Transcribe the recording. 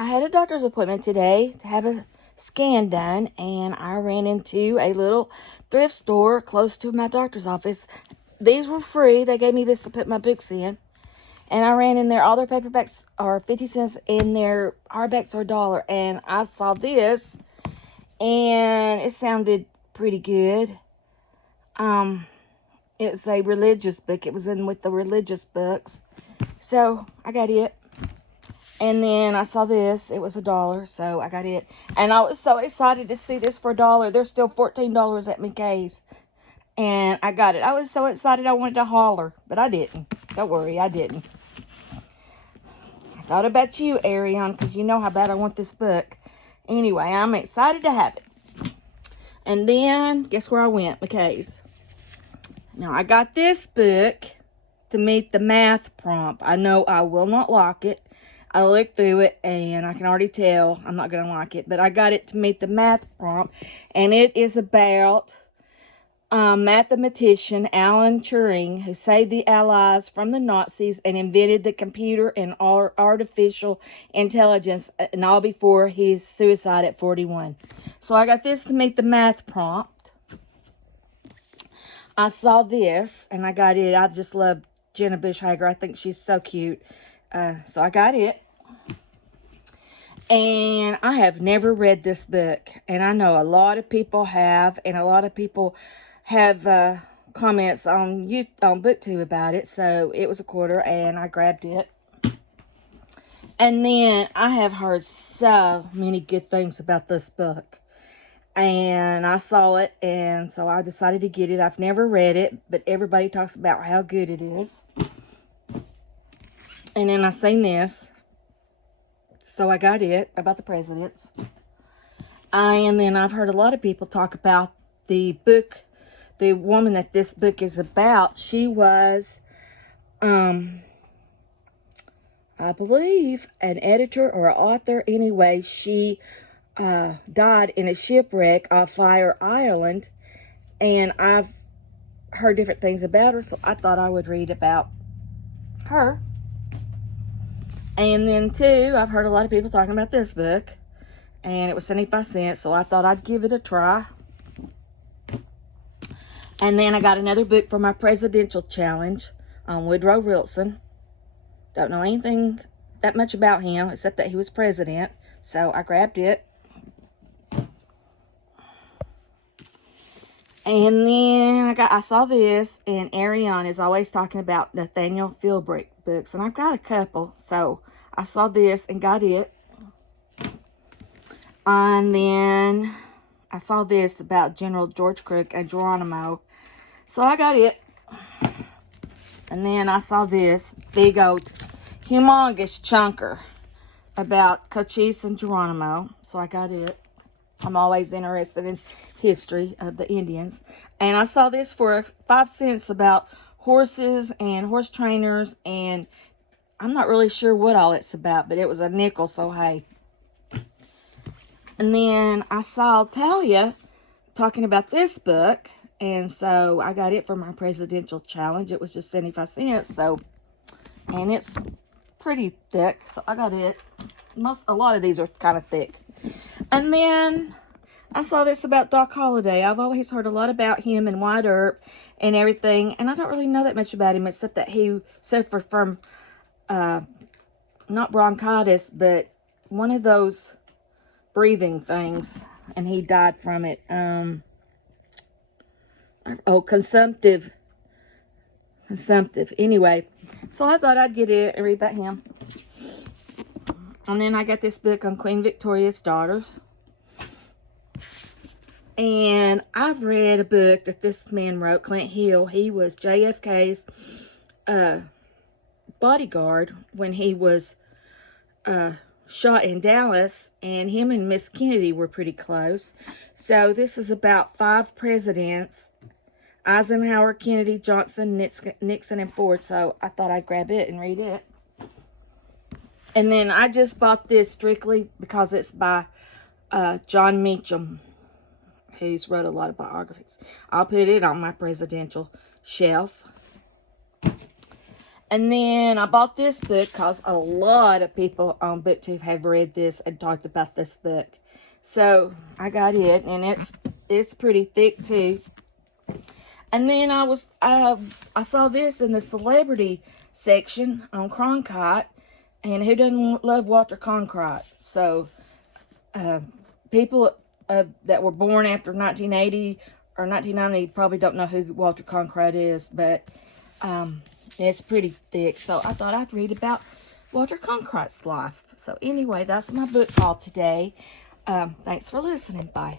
I had a doctor's appointment today to have a scan done, and I ran into a little thrift store close to my doctor's office. These were free. They gave me this to put my books in. And I ran in there. All their paperbacks are 50 cents and their hardbacks are $1. And I saw this, and it sounded pretty good. It's a religious book. It was in with the religious books. So I got it. And then I saw this. It was $1, so I got it. And I was so excited to see this for $1. They're still $14 at McKay's. And I got it. I was so excited I wanted to holler. But I didn't. Don't worry, I didn't. I thought about you, Arion, because you know how bad I want this book. Anyway, I'm excited to have it. And then, guess where I went? McKay's. Now, I got this book to meet the math prompt. I know I will not like it. I looked through it, and I can already tell I'm not going to like it. But I got it to meet the math prompt, and it is about mathematician Alan Turing, who saved the Allies from the Nazis and invented the computer and artificial intelligence, and all before his suicide at 41. So I got this to meet the math prompt. I saw this, and I got it. I just love Jenna Bush Hager. I think she's so cute. So I got it. And I have never read this book. And I know a lot of people have. And a lot of people have comments on BookTube about it. So it was $1 and I grabbed it. And then I have heard so many good things about this book. And I saw it, and so I decided to get it. I've never read it, but everybody talks about how good it is. And then I seen this, so I got it, about the presidents. And then I've heard a lot of people talk about the book, the woman that this book is about. She was, I believe, an editor or an author. Anyway, she died in a shipwreck off Fire Island, and I've heard different things about her, so I thought I would read about her. And then too, I've heard a lot of people talking about this book, and it was 75 cents, so I thought I'd give it a try. And then I got another book for my presidential challenge on Woodrow Wilson. Don't know anything that much about him except that he was president, so I grabbed it. And then I saw this, and Ariane is always talking about Nathaniel Philbrick books, and I've got a couple, so I saw this and got it. And then I saw this about General George Crook and Geronimo, so I got it. And then I saw this big old humongous chunker about Cochise and Geronimo, so I got it. I'm always interested in history of the Indians. And I saw this for 5 cents about horses and horse trainers, and I'm not really sure what all it's about, but it was a nickel, so hey. And then I saw Talia talking about this book, and so I got it for my presidential challenge. It was just 75 cents, so, and it's pretty thick, so I got it. A lot of these are kind of thick. And then I saw this about Doc Holliday. I've always heard a lot about him and Wyatt Earp and everything, and I don't really know that much about him except that he suffered from not bronchitis, but one of those breathing things, and he died from it. Consumptive. Anyway, so I thought I'd get it and read about him. And then I got this book on Queen Victoria's daughters. And I've read a book that this man wrote, Clint Hill. He was JFK's bodyguard when he was shot in Dallas. And him and Miss Kennedy were pretty close. So this is about 5 presidents: Eisenhower, Kennedy, Johnson, Nixon, and Ford. So I thought I'd grab it and read it. And then I just bought this strictly because it's by John Meacham, who's wrote a lot of biographies. I'll put it on my presidential shelf. And then I bought this book because a lot of people on BookTube have read this and talked about this book. So I got it, and it's pretty thick too. And then I saw this in the celebrity section on Cronkite, and who doesn't love Walter Cronkite? So people that were born after 1980 or 1990 probably don't know who Walter Cronkite is, but it's pretty thick. So I thought I'd read about Walter Cronkite's life. So anyway, that's my book haul today. Thanks for listening. Bye.